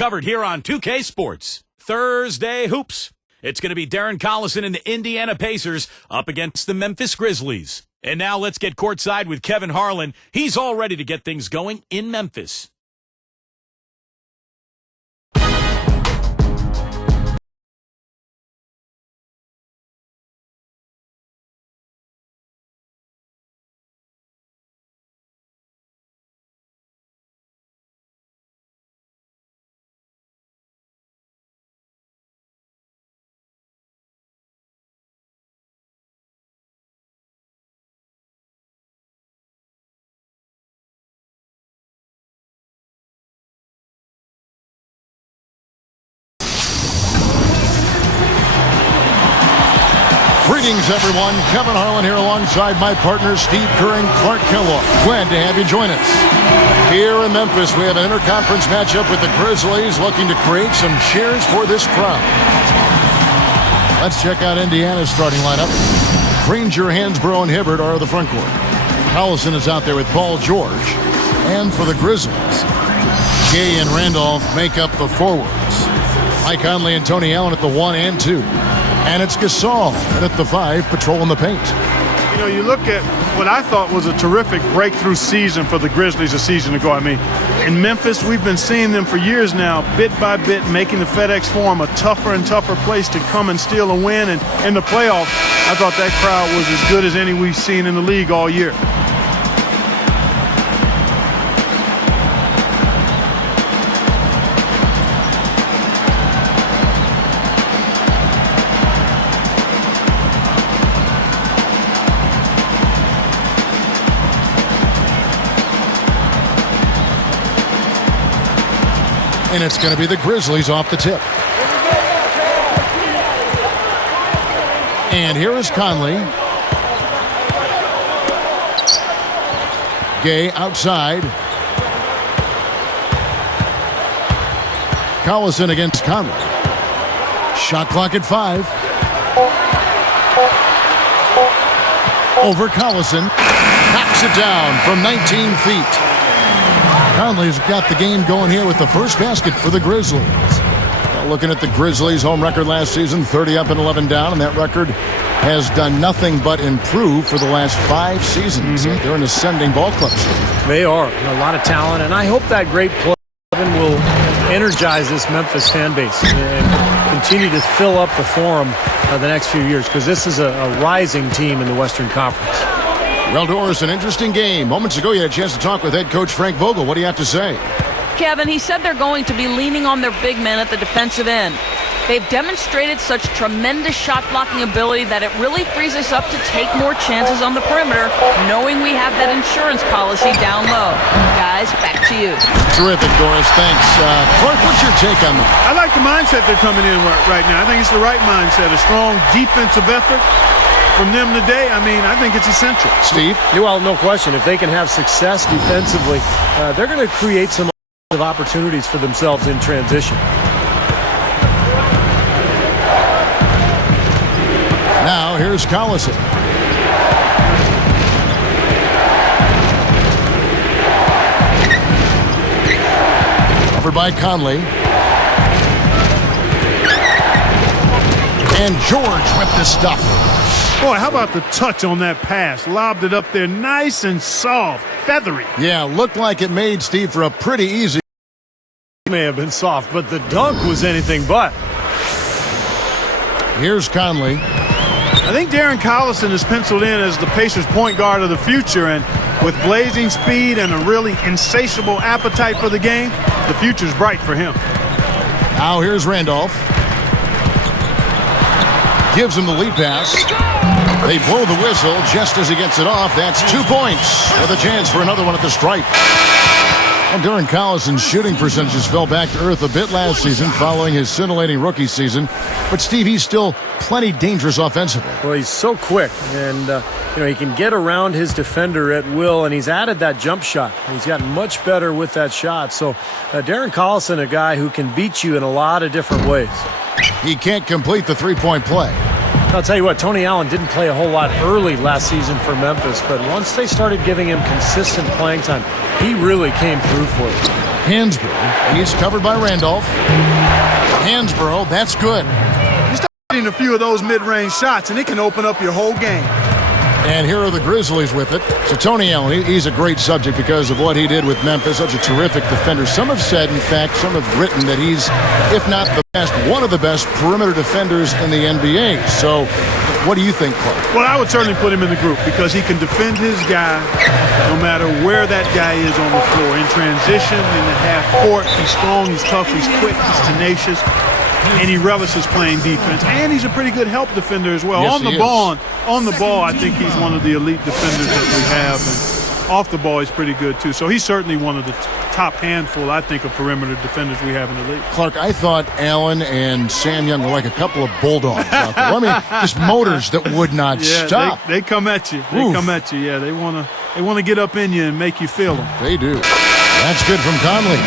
covered here on 2K Sports. Thursday Hoops. It's going to be Darren Collison and the Indiana Pacers up against the Memphis Grizzlies. And now let's get courtside with Kevin Harlan. He's all ready to get things going in Memphis. Greetings, everyone. Kevin Harlan here alongside my partner Steve Kerr and Clark Kellogg. Glad to have you join us. Here in Memphis, we have an interconference matchup with the Grizzlies looking to create some cheers for this crowd. Let's check out Indiana's starting lineup. Granger, Hansbrough, and Hibbert are the front court. Collison is out there with Paul George. And for the Grizzlies, Gay and Randolph make up the forwards. Mike Conley and Tony Allen at the 1 and 2. And it's Gasol at the 5, patrolling the paint. You know, you look at what I thought was a terrific breakthrough season for the Grizzlies a season ago. I mean, in Memphis, we've been seeing them for years now, bit by bit, making the FedEx Forum a tougher and tougher place to come and steal a win. And in the playoffs, I thought that crowd was as good as any we've seen in the league all year. And it's going to be the Grizzlies off the tip. And here is Conley. Gay outside. Collison against Conley. Shot clock at 5. Over Collison. Knocks it down from 19 feet. Conley's got the game going here with the first basket for the Grizzlies. Well, looking at the Grizzlies' home record last season, 30 up and 11 down, and that record has done nothing but improve for the last 5 seasons. They're an ascending ball club. They are. A lot of talent, and I hope that great play will energize this Memphis fan base and continue to fill up the Forum the next few years, because this is a rising team in the Western Conference. Well, Doris, an interesting game. Moments ago, you had a chance to talk with head coach Frank Vogel. What do you have to say? Kevin, he said they're going to be leaning on their big men at the defensive end. They've demonstrated such tremendous shot-blocking ability that it really frees us up to take more chances on the perimeter, knowing we have that insurance policy down low. Guys, back to you. Terrific, Doris. Thanks. Clark, what's your take on that? I like the mindset they're coming in right now. I think it's the right mindset, a strong defensive effort. From them today, I mean, I think it's essential. Steve? Well, no question. If they can have success defensively, they're going to create some opportunities for themselves in transition. Now, here's Collison. Covered by Conley. And George with the stuff. Boy, how about the touch on that pass? Lobbed it up there nice and soft, feathery. Yeah, looked like it made, Steve, for a pretty easy. It may have been soft, but the dunk was anything but. Here's Conley. I think Darren Collison is penciled in as the Pacers' point guard of the future, and with blazing speed and a really insatiable appetite for the game, the future's bright for him. Now here's Randolph. Gives him the lead pass. They blow the whistle just as he gets it off. That's 2 points with a chance for another one at the stripe. Well, Darren Collison's shooting percentages fell back to earth a bit last season following his scintillating rookie season. But, Steve, he's still plenty dangerous offensively. Well, he's so quick, and he can get around his defender at will, and he's added that jump shot. He's gotten much better with that shot. So Darren Collison, a guy who can beat you in a lot of different ways. He can't complete the three-point play. I'll tell you what, Tony Allen didn't play a whole lot early last season for Memphis, but once they started giving him consistent playing time, he really came through for them. Hansborough. He's covered by Randolph. Hansborough, that's good. You start hitting a few of those mid-range shots, and it can open up your whole game. And here are the Grizzlies with it. So Tony Allen, he's a great subject because of what he did with Memphis. Such a terrific defender. Some have said, in fact, some have written that he's, if not the best, one of the best perimeter defenders in the NBA. So what do you think, Clark? Well, I would certainly put him in the group because he can defend his guy no matter where that guy is on the floor. In transition, in the half court, he's strong, he's tough, he's quick, he's tenacious. And he relishes playing defense, and he's a pretty good help defender as well. Yes, on the ball, I think he's one of the elite defenders that we have, and off the ball, he's pretty good too. So he's certainly one of the top handful, I think, of perimeter defenders we have in the league. Clark, I thought Allen and Sam Young were like a couple of bulldogs out there. I mean, just motors that would not stop. They come at you. They come at you. Yeah, they want to get up in you and make you feel them. They do. That's good from Conley.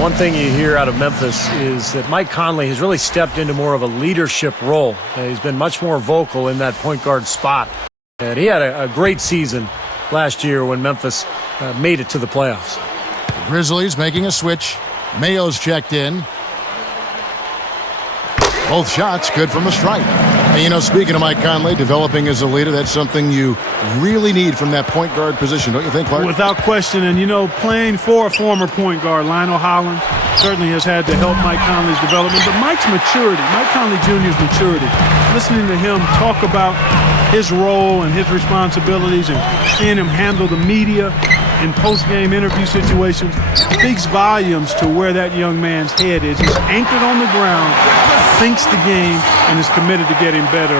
One thing you hear out of Memphis is that Mike Conley has really stepped into more of a leadership role. He's been much more vocal in that point guard spot. And he had a great season last year when Memphis made it to the playoffs. The Grizzlies making a switch. Mayo's checked in. Both shots good from the stripe. And, you know, speaking of Mike Conley, developing as a leader, that's something you really need from that point guard position, don't you think, Clark? Without question. And, you know, playing for a former point guard, Lionel Holland, certainly has had to help Mike Conley's development. But Mike's maturity, Mike Conley Jr.'s maturity, listening to him talk about his role and his responsibilities and seeing him handle the media in post-game interview situations speaks volumes to where that young man's head is. He's anchored on the ground, thinks the game, and is committed to getting better.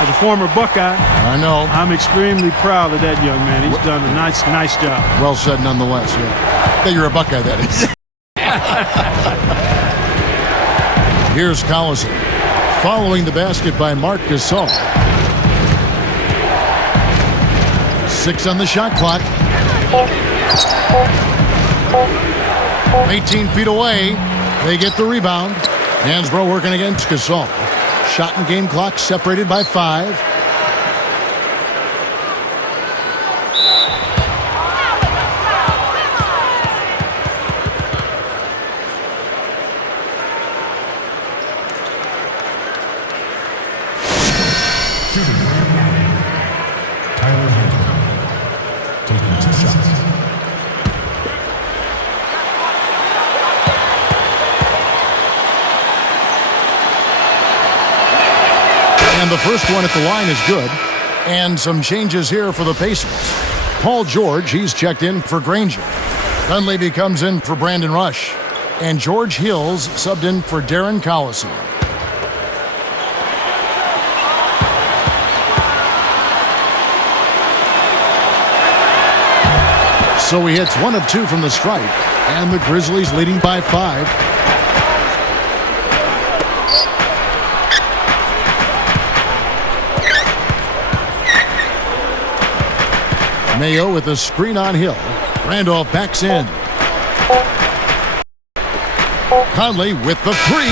As a former Buckeye, I know. I'm extremely proud of that young man. He's done a nice job. Well said, nonetheless. Yeah. That you're a Buckeye, that is. Here's Collison, following the basket by Marc Gasol. 6 on the shot clock. 18 feet away. They get the rebound. Hansborough working against Gasol. Shot and game clock separated by 5. And the first one at the line is good. And some changes here for the Pacers. Paul George, he's checked in for Granger. Dunleavy comes in for Brandon Rush. And George Hills subbed in for Darren Collison. So he hits 1 of 2 from the stripe. And the Grizzlies leading by 5. Mayo with a screen on Hill. Randolph backs in. Conley with the 3.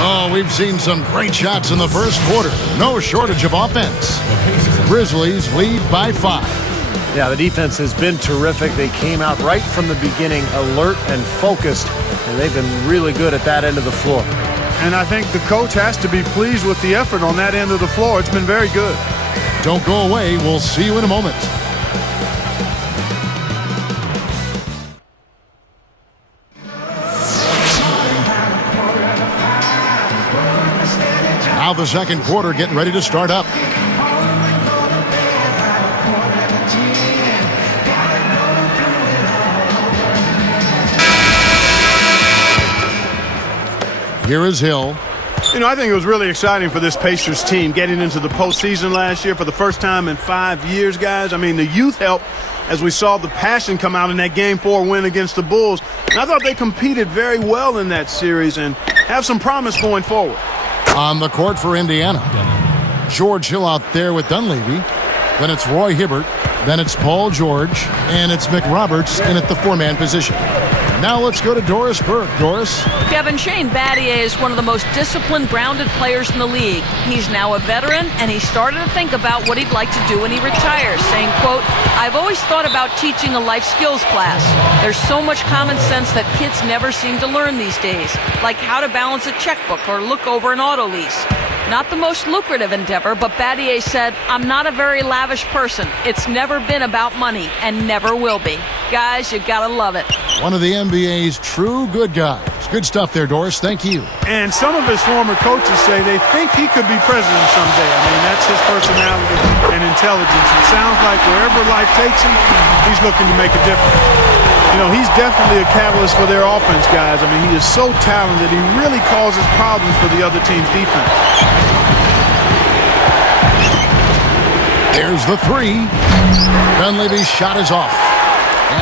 Oh, we've seen some great shots in the first quarter. No shortage of offense. Grizzlies lead by 5. Yeah, the defense has been terrific. They came out right from the beginning, alert and focused, and they've been really good at that end of the floor. And I think the coach has to be pleased with the effort on that end of the floor. It's been very good. Don't go away. We'll see you in a moment. Now the second quarter getting ready to start up. Here is Hill. You know, I think it was really exciting for this Pacers team getting into the postseason last year for the first time in 5 years, guys. I mean, the youth helped as we saw the passion come out in that Game 4 win against the Bulls. And I thought they competed very well in that series and have some promise going forward. On the court for Indiana, George Hill out there with Dunleavy. Then it's Roy Hibbert. Then it's Paul George. And it's McRoberts in at the 4-man position. Now let's go to Doris Burke. Doris? Kevin, Shane Battier is one of the most disciplined, grounded players in the league. He's now a veteran, and he started to think about what he'd like to do when he retires, saying, quote, "I've always thought about teaching a life skills class. There's so much common sense that kids never seem to learn these days, like how to balance a checkbook or look over an auto lease." Not the most lucrative endeavor, but Battier said, "I'm not a very lavish person. It's never been about money and never will be." Guys, you gotta love it. One of the NBA's true good guys. Good stuff there, Doris. Thank you. And some of his former coaches say they think he could be president someday. I mean, that's his personality and intelligence. It sounds like wherever life takes him, he's looking to make a difference. You know, he's definitely a catalyst for their offense, guys. I mean, he is so talented. He really causes problems for the other team's defense. There's the three. Dunleavy's shot is off.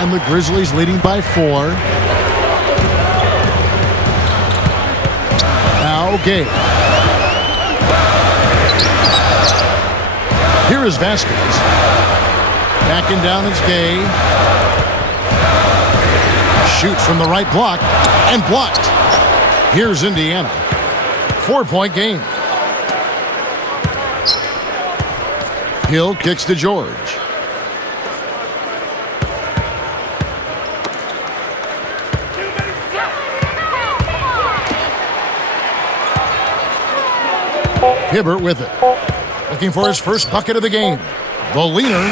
And the Grizzlies leading by 4. Now Gay. Here is Vasquez. Backing down is Gay. Shoots from the right block and blocked. Here's Indiana. 4-point game. Hill kicks to George. Hibbert with it. Looking for his first bucket of the game. The leaner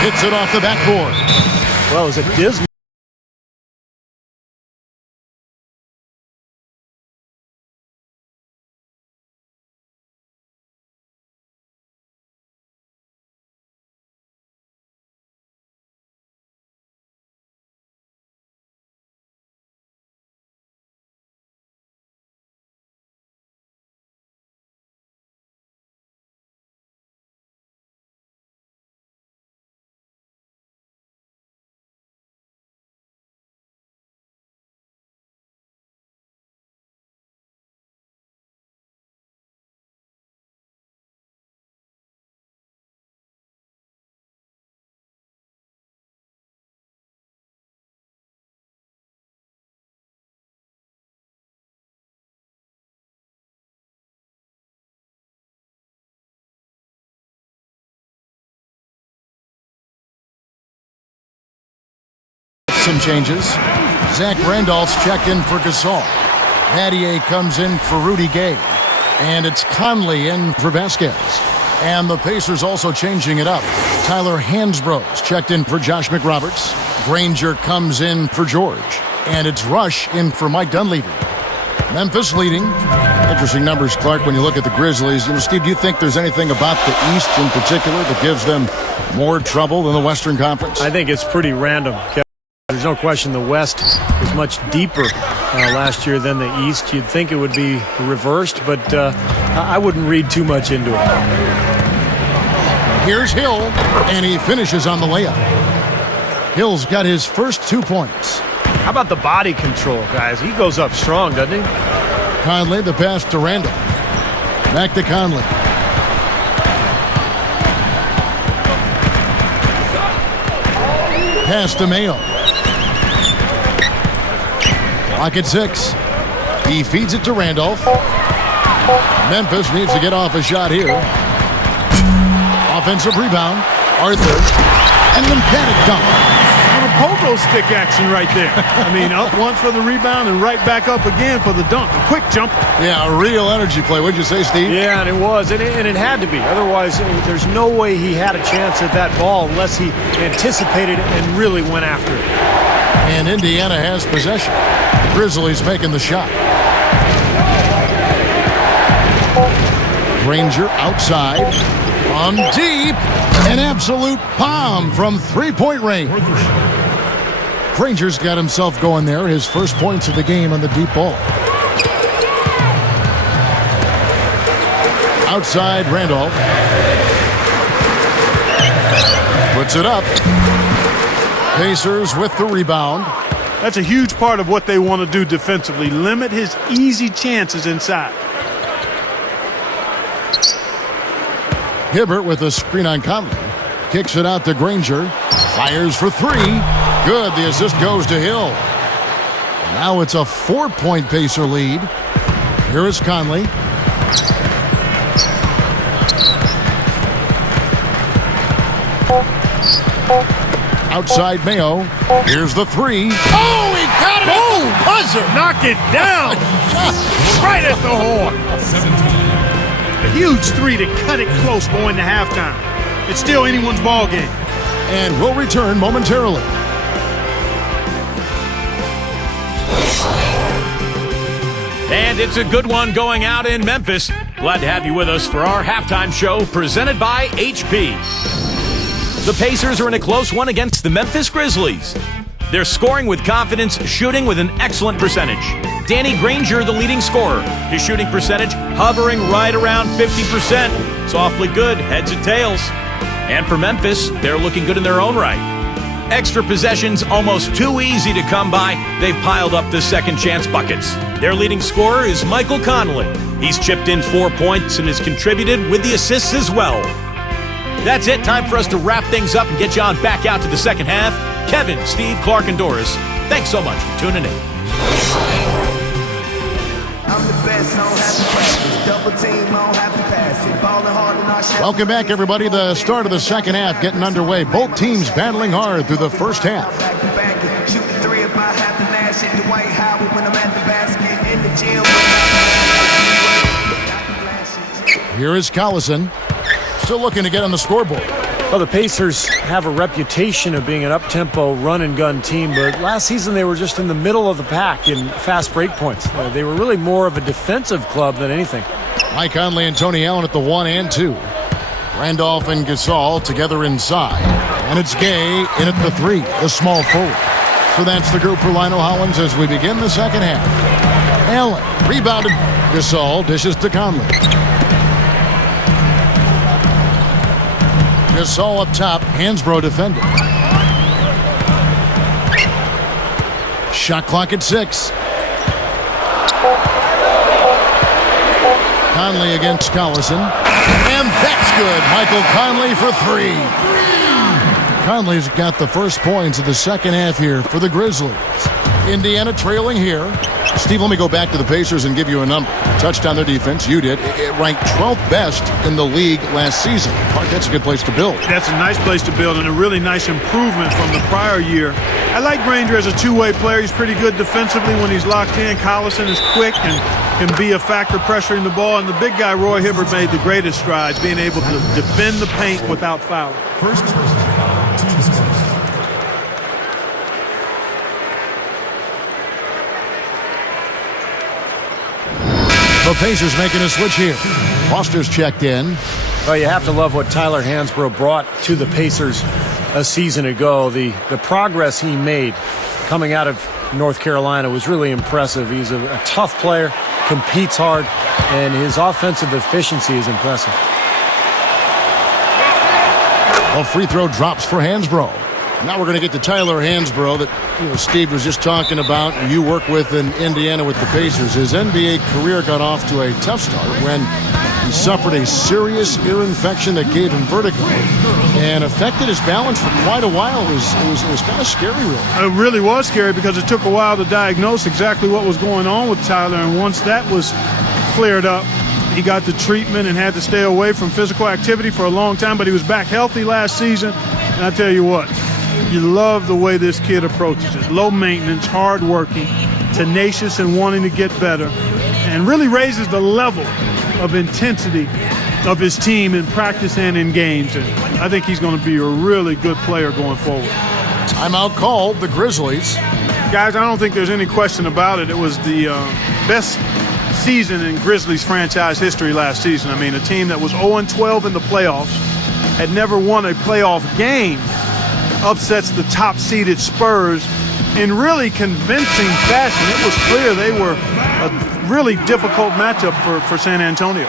hits it off the backboard. Well, it was a dismal. Some changes. Zach Randolph's checked in for Gasol. Battier comes in for Rudy Gay. And it's Conley in for Vasquez. And the Pacers also changing it up. Tyler Hansbrough's checked in for Josh McRoberts. Granger comes in for George. And it's Rush in for Mike Dunleavy. Memphis leading. Interesting numbers, Clark, when you look at the Grizzlies. You know, Steve, do you think there's anything about the East in particular that gives them more trouble than the Western Conference? I think it's pretty random, Kevin. There's no question the West was much deeper last year than the East. You'd think it would be reversed, but I wouldn't read too much into it. Here's Hill, and he finishes on the layup. Hill's got his first 2 points. How about the body control, guys? He goes up strong, doesn't he? Conley, the pass to Randall. Back to Conley. Pass to Mayo. Clock at 6. He feeds it to Randolph. Memphis needs to get off a shot here. Offensive rebound. Arthur. And an emphatic dunk. Pogo stick action right there. I mean, up once for the rebound and right back up again for the dunk. A quick jump. Yeah, a real energy play. What'd you say, Steve? Yeah, and it was. And it had to be. Otherwise, there's no way he had a chance at that ball unless he anticipated it and really went after it. And Indiana has possession. The Grizzlies making the shot. Granger outside. On deep. An absolute bomb from three-point range. Granger's got himself going there. His first points of the game on the deep ball. Outside Randolph. Puts it up. Pacers with the rebound. That's a huge part of what they want to do defensively. Limit his easy chances inside. Hibbert with a screen on Conley. Kicks it out to Granger. Fires for three. Good. The assist goes to Hill. Now it's a 4-point Pacer lead. Here is Conley. Outside Mayo. Here's the three. Oh, he got it! Boom! Buzzer! Knock it down! Right at the horn. A huge three to cut it close going to halftime. It's still anyone's ball game. And we'll return momentarily. And it's a good one going out in Memphis. Glad to have you with us for our halftime show presented by HP. The Pacers are in a close one against the Memphis Grizzlies. They're scoring with confidence, shooting with an excellent percentage. Danny Granger, the leading scorer. His shooting percentage hovering right around 50%. It's awfully good, heads and tails. And for Memphis, they're looking good in their own right. Extra possessions almost too easy to come by. They've piled up the second chance buckets. Their leading scorer is Michael Conley. He's chipped in 4 points and has contributed with the assists as well. That's it. Time for us to wrap things up and get you on back out to the second half. Kevin, Steve, Clark, and Doris, thanks so much for tuning in. I'm the best, I don't have to practice. Double team, I don't have to pass it. Ballin' hard and I shot. Welcome back, everybody. The start of the second half getting underway. Both teams battling hard through the first half. Back to back, shoot the three if I have to nash it. The White Howard when I'm at the basket. In the gym. Here is Collison. Still looking to get on the scoreboard. Well, the Pacers have a reputation of being an up-tempo run-and-gun team, but last season they were just in the middle of the pack in fast break points. They were really more of a defensive club than anything. Mike Conley and Tony Allen at the 1 and 2. Randolph and Gasol together inside. And it's Gay in at the 3, the small forward. So that's the group for Lionel Hollins as we begin the second half. Allen rebounded. Gasol dishes to Conley. Gasol up top, Hansbrough defending. Shot clock at 6. Conley against Collison. And that's good. Michael Conley for 3. Conley's got the first points of the second half here for the Grizzlies. Indiana trailing here. Steve, let me go back to the Pacers and give you a number. Touched on their defense. You did. It ranked 12th best in the league last season. That's a good place to build. That's a nice place to build and a really nice improvement from the prior year. I like Granger as a two-way player. He's pretty good defensively when he's locked in. Collison is quick and can be a factor pressuring the ball. And the big guy, Roy Hibbert, made the greatest strides, being able to defend the paint without fouling. First person, team scores. The Pacers making a switch here. Foster's checked in. Well, you have to love what Tyler Hansbrough brought to the Pacers a season ago. The progress he made coming out of North Carolina was really impressive. He's a tough player, competes hard, and his offensive efficiency is impressive. A free throw drops for Hansbrough. Now we're going to get to Tyler Hansbrough that Steve was just talking about. You work with in Indiana with the Pacers. His NBA career got off to a tough start when he suffered a serious ear infection that gave him vertigo and affected his balance for quite a while. It was kind of scary, really. It really was scary because it took a while to diagnose exactly what was going on with Tyler. And once that was cleared up, he got the treatment and had to stay away from physical activity for a long time. But he was back healthy last season. And I tell you what, you love the way this kid approaches it. Low maintenance, hard working, tenacious and wanting to get better, and really raises the level of intensity of his team in practice and in games. And I think he's going to be a really good player going forward. Timeout called, the Grizzlies. Guys, I don't think there's any question about it. It was the best season in Grizzlies franchise history last season. I mean, a team that was 0-12 in the playoffs, had never won a playoff game, upsets the top-seeded Spurs in really convincing fashion. It was clear they were a really difficult matchup for San Antonio.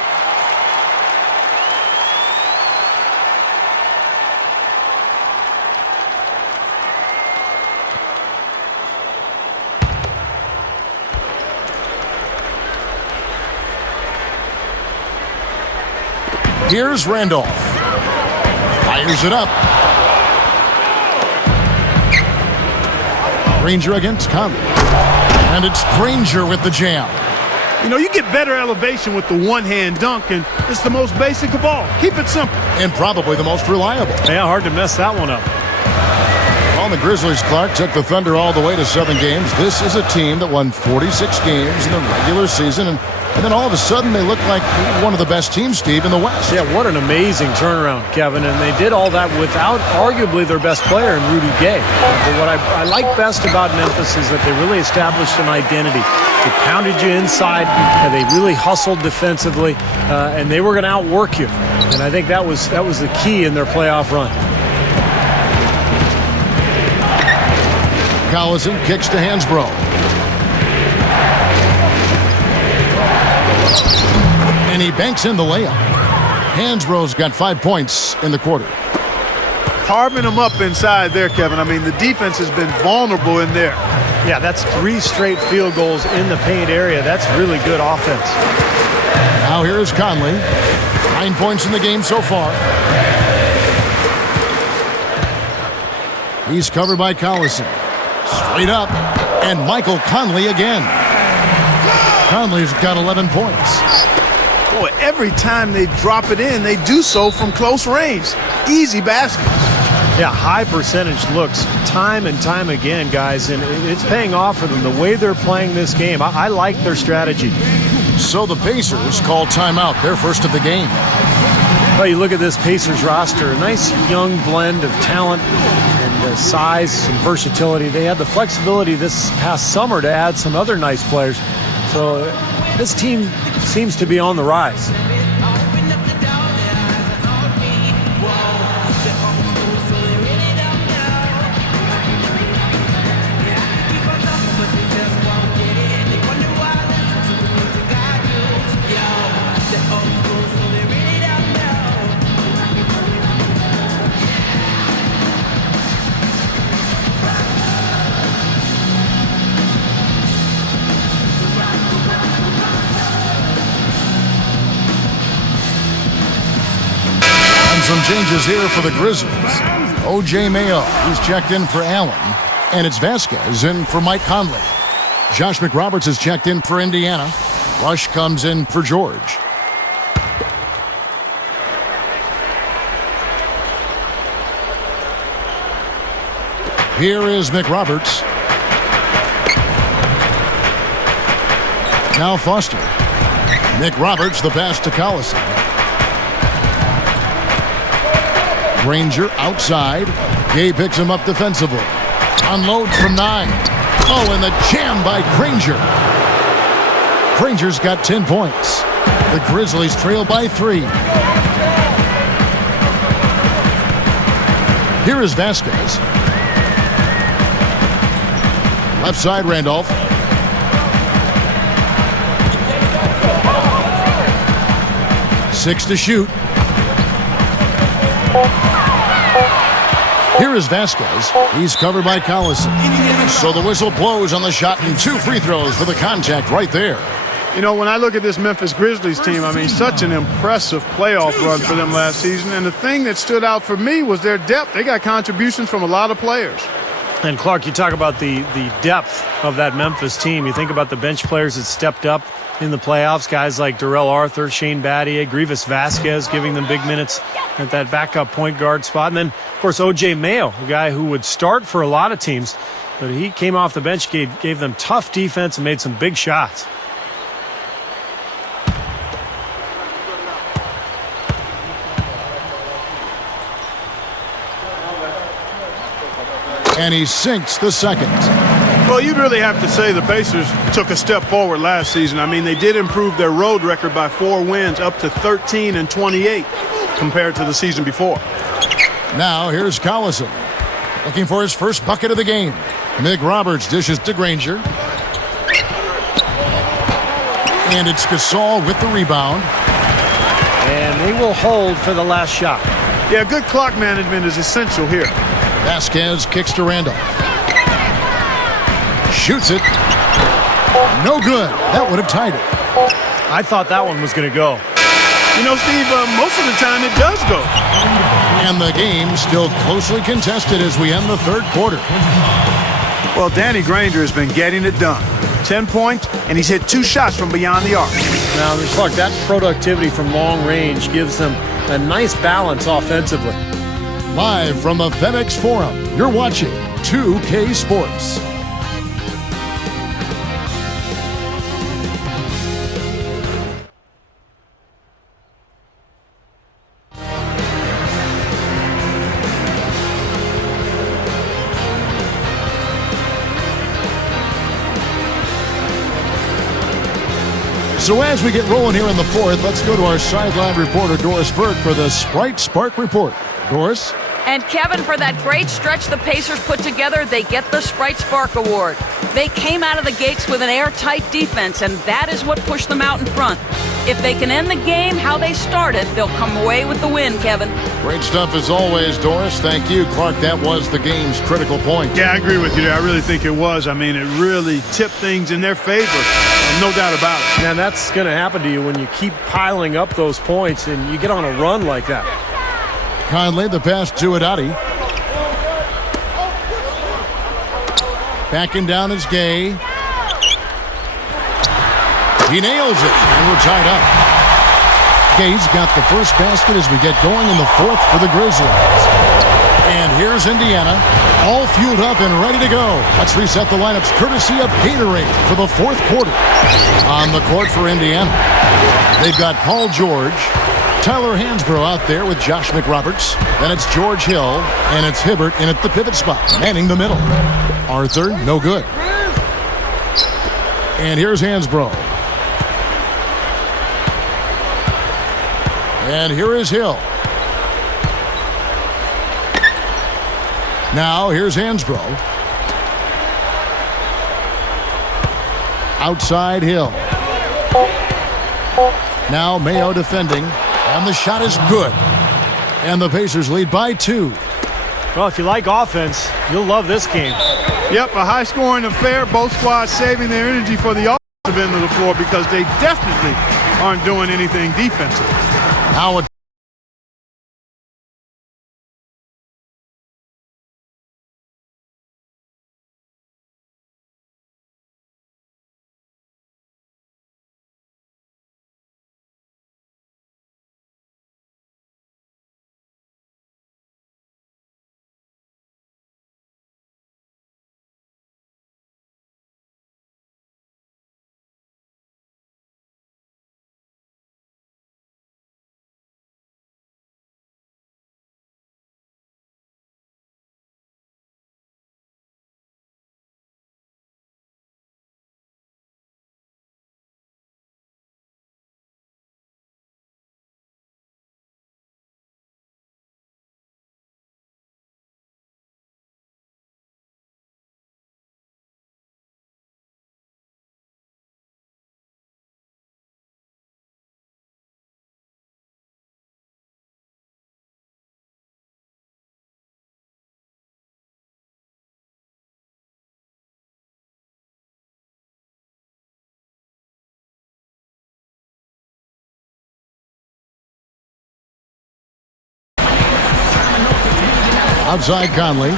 Here's Randolph. Fires it up. Granger against Conley. And it's Granger with the jam. You know, you get better elevation with the one-hand dunk, and it's the most basic of all. Keep it simple. And probably the most reliable. Yeah, hard to mess that one up. Well, the Grizzlies, Clark, took the Thunder all the way to 7 games. This is a team that won 46 games in the regular season, and then all of a sudden they look like one of the best teams, Steve, in the West. Yeah, what an amazing turnaround, Kevin. And they did all that without arguably their best player in Rudy Gay. But what I like best about Memphis is that they really established an identity. They pounded you inside, and they really hustled defensively, and they were going to outwork you. And I think that was the key in their playoff run. Collison kicks to Hansbrough. And he banks in the layup. Hansbrough's got 5 points in the quarter. Carving them up inside there, Kevin. I mean, the defense has been vulnerable in there. Yeah, that's 3 straight field goals in the paint area. That's really good offense. Now here is Conley. 9 points in the game so far. He's covered by Collison. Straight up. And Michael Conley again. Conley's got 11 points. Boy, every time they drop it in, they do so from close range. Easy baskets. Yeah, high percentage looks time and time again, guys, and it's paying off for them. The way they're playing this game, I like their strategy. So the Pacers call timeout, their first of the game. Well, you look at this Pacers roster, a nice young blend of talent and size, some versatility. They had the flexibility this past summer to add some other nice players. So this team seems to be on the rise. Some changes here for the Grizzlies. O.J. Mayo, who's checked in for Allen. And it's Vasquez in for Mike Conley. Josh McRoberts has checked in for Indiana. Rush comes in for George. Here is McRoberts. Now Foster. McRoberts, the pass to Collison. Granger outside. Gay picks him up defensively. Unload from 9. Oh, and the jam by Granger. Granger's got 10 points. The Grizzlies trail by 3. Here is Vasquez. Left side, Randolph. Six to shoot. Here is Vasquez. He's covered by Collison. So the whistle blows on the shot and 2 free throws for the contact right there. You know, when I look at this Memphis Grizzlies team, I mean, such an impressive playoff run for them last season. And the thing that stood out for me was their depth. They got contributions from a lot of players. And Clark, you talk about the depth of that Memphis team. You think about the bench players that stepped up in the playoffs, guys like Darrell Arthur, Shane Battier, Grievous Vasquez giving them big minutes at that backup point guard spot. And then, of course, O.J. Mayo, a guy who would start for a lot of teams, but he came off the bench, gave them tough defense and made some big shots. And he sinks the second. Well, you'd really have to say the Pacers took a step forward last season. I mean, they did improve their road record by 4 wins up to 13-28 compared to the season before. Now here's Collison looking for his first bucket of the game. McRoberts dishes to Granger. And it's Gasol with the rebound. And they will hold for the last shot. Yeah, good clock management is essential here. Vasquez kicks to Randolph. Shoots it. No good. That would have tied it. I thought that one was going to go. You know, Steve, most of the time it does go. And the game still closely contested as we end the third quarter. Well, Danny Granger has been getting it done. 10 points, and he's hit 2 shots from beyond the arc. Now, Clark, that productivity from long range gives them a nice balance offensively. Live from the FedEx Forum, you're watching 2K Sports. So as we get rolling here in the fourth, let's go to our sideline reporter, Doris Burke, for the Sprite Spark Report. Doris? And Kevin, for that great stretch the Pacers put together, they get the Sprite Spark Award. They came out of the gates with an airtight defense, and that is what pushed them out in front. If they can end the game how they started, they'll come away with the win, Kevin. Great stuff as always, Doris. Thank you. Clark, that was the game's critical point. Yeah, I agree with you there. I really think it was. I mean, it really tipped things in their favor. No doubt about it. And that's going to happen to you when you keep piling up those points and you get on a run like that. Conley, the pass to Adati. Backing down is Gay. He nails it, and we're tied up. Gay's got the first basket as we get going in the fourth for the Grizzlies. And here's Indiana, all fueled up and ready to go. Let's reset the lineups courtesy of Gatorade for the fourth quarter. On the court for Indiana, they've got Paul George, Tyler Hansbrough out there with Josh McRoberts. Then it's George Hill, and it's Hibbert in at the pivot spot, manning the middle. Arthur, no good. And here's Hansbrough. And here is Hill. Now here's Hansbrough. Outside Hill. Now Mayo defending. And the shot is good. And the Pacers lead by 2. Well, if you like offense, you'll love this game. Yep, a high-scoring affair. Both squads saving their energy for the offensive end of the floor because they definitely aren't doing anything defensive. Now a outside Conley.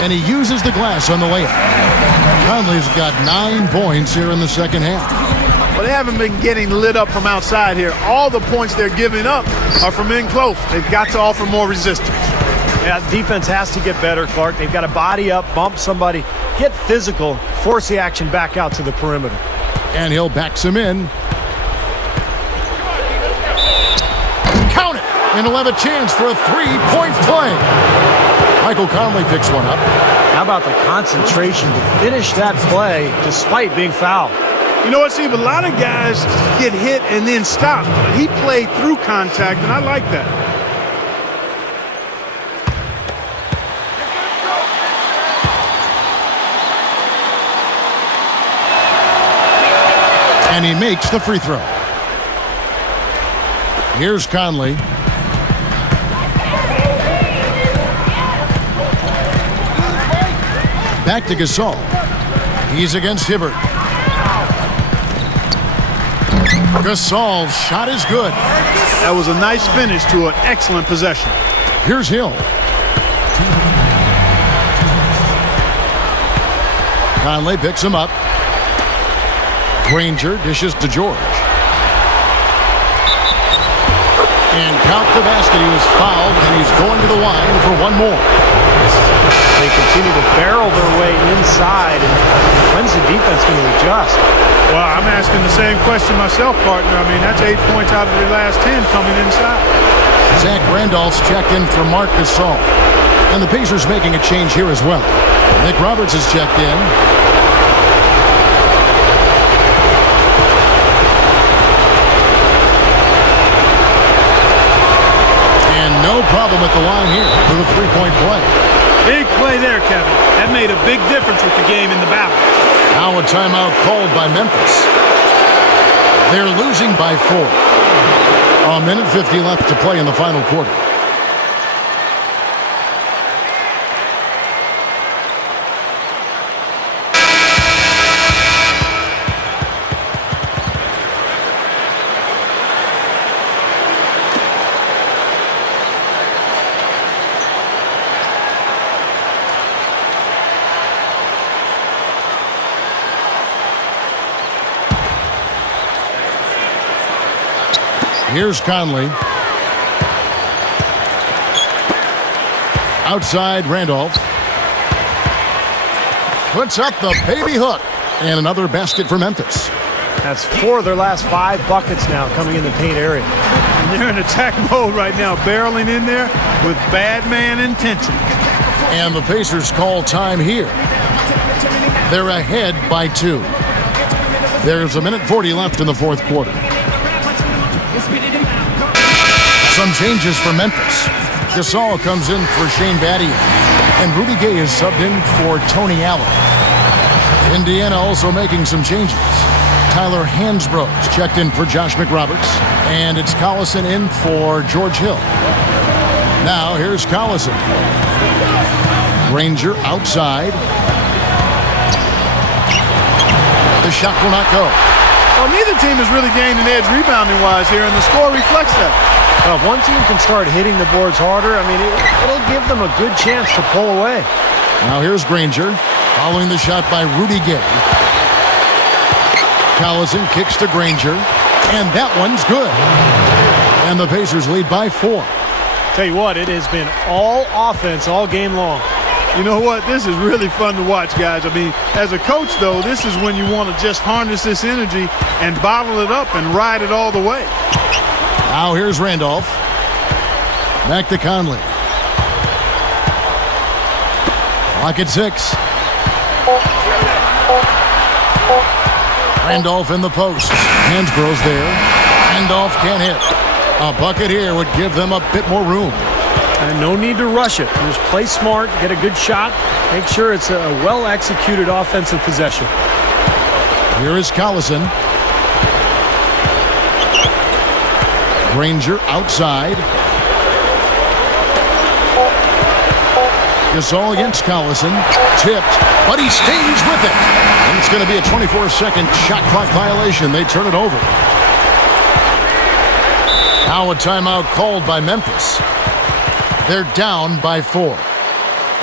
And he uses the glass on the layup. Conley's got 9 points here in the second half. Well, they haven't been getting lit up from outside here. All the points they're giving up are from in close. They've got to offer more resistance. Yeah, defense has to get better, Clark. They've got to body up, bump somebody, get physical, force the action back out to the perimeter. And Hill backs him in. Count it! And he'll have a chance for a 3-point play. Michael Conley picks one up. How about the concentration to finish that play despite being fouled? You know what, Steve? A lot of guys get hit and then stop. But he played through contact, and I like that. And he makes the free throw. Here's Conley. Back to Gasol. He's against Hibbert. Gasol's shot is good. That was a nice finish to an excellent possession. Here's Hill. Conley picks him up. Granger dishes to George. And count the basket. He was fouled, and he's going to the line for one more. They continue to barrel their way inside, and when's the defense going to adjust? Well, I'm asking the same question myself, partner. I mean, that's 8 points out of their last 10 coming inside. Zach Randolph's checked in for Marc Gasol. And the Pacers making a change here as well. Nick Roberts has checked in. And no problem at the line here for the three-point play. Big play there, Kevin. That made a big difference with the game in the battle. Now a timeout called by Memphis. They're losing by 4. A minute 50 left to play in the final quarter. Here's Conley. Outside Randolph. Puts up the baby hook. And another basket for Memphis. That's 4 of their last 5 buckets now coming in the paint area. And they're in attack mode right now, barreling in there with bad man intention. And the Pacers call time here. They're ahead by 2. There's a minute 40 left in the fourth quarter. Some changes for Memphis. Gasol comes in for Shane Battier. And Rudy Gay is subbed in for Tony Allen. Indiana also making some changes. Tyler Hansbrough's checked in for Josh McRoberts. And it's Collison in for George Hill. Now here's Collison. Granger outside. The shot will not go. Well, neither team has really gained an edge rebounding-wise here, and the score reflects that. Well, if one team can start hitting the boards harder, I mean, it'll give them a good chance to pull away. Now here's Granger, following the shot by Rudy Gay. Collison kicks to Granger, and that one's good. And the Pacers lead by 4. Tell you what, it has been all offense all game long. You know what? This is really fun to watch, guys. I mean, as a coach, though, this is when you want to just harness this energy and bottle it up and ride it all the way. Now here's Randolph. Back to Conley. Clock at 6. Randolph in the post. Hansborough's there. Randolph can't hit. A bucket here would give them a bit more room. And no need to rush it. Just play smart, get a good shot, make sure it's a well-executed offensive possession. Here is Collison. Granger outside. Gasol against Collison. Tipped, but he stays with it. And it's going to be a 24-second shot clock violation. They turn it over. Now a timeout called by Memphis. They're down by 4.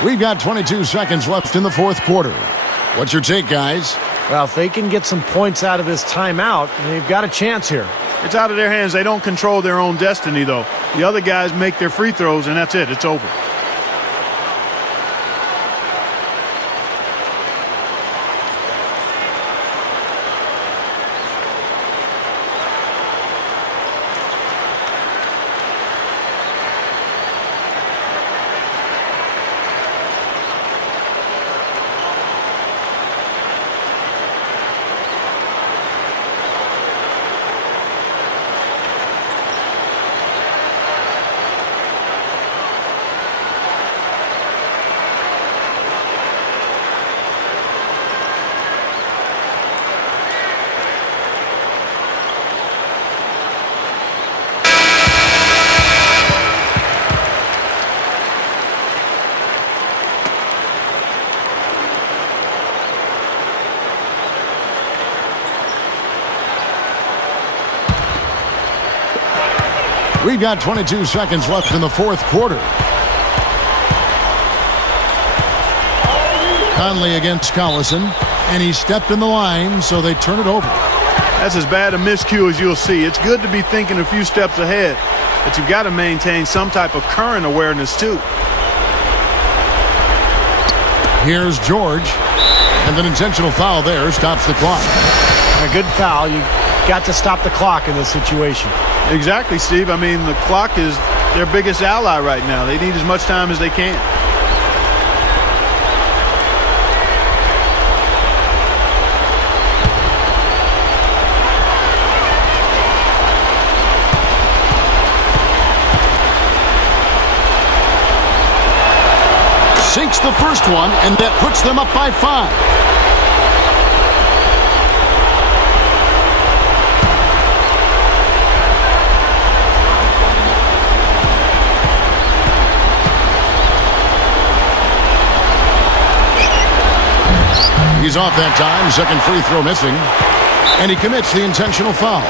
We've got 22 seconds left in the fourth quarter. What's your take, guys? Well, if they can get some points out of this timeout, they've got a chance here. It's out of their hands. They don't control their own destiny, though. The other guys make their free throws, and that's it. It's over. We've got 22 seconds left in the fourth quarter. Conley against Collison. And he stepped in the line, so they turn it over. That's as bad a miscue as you'll see. It's good to be thinking a few steps ahead, but you've got to maintain some type of current awareness too. Here's George. And an intentional foul there stops the clock. A good foul. You got to stop the clock in this situation. Exactly, Steve. I mean, the clock is their biggest ally right now. They need as much time as they can. Sinks the first one, and that puts them up by 5. He's off that time, second free throw missing, and he commits the intentional foul.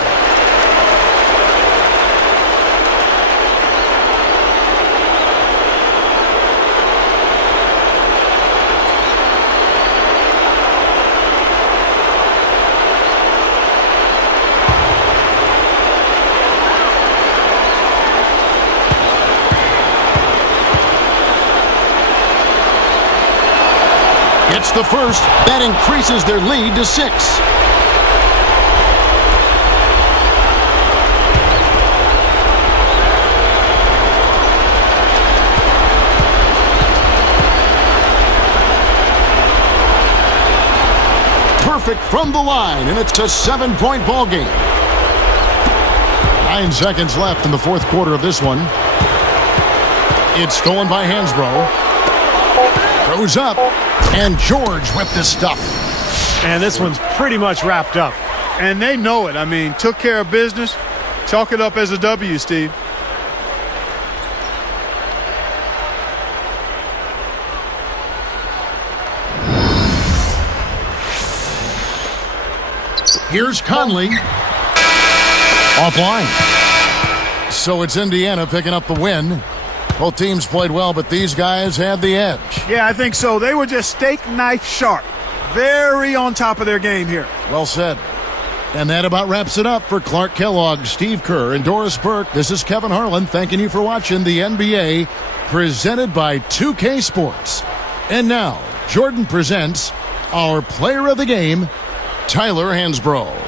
It's the first. That increases their lead to 6. Perfect from the line, and it's a 7-point ball game. 9 seconds left in the fourth quarter of this one. It's stolen by Hansbrough. Goes up, and George with this stuff. And this one's pretty much wrapped up. And they know it. I mean, took care of business. Chalk it up as a W, Steve. Here's Conley. Offline. So it's Indiana picking up the win. Both teams played well, but these guys had the edge. Yeah, I think so. They were just steak knife sharp. Very on top of their game here. Well said. And that about wraps it up for Clark Kellogg, Steve Kerr, and Doris Burke. This is Kevin Harlan thanking you for watching the NBA presented by 2K Sports. And now, Jordan presents our player of the game, Tyler Hansbrough.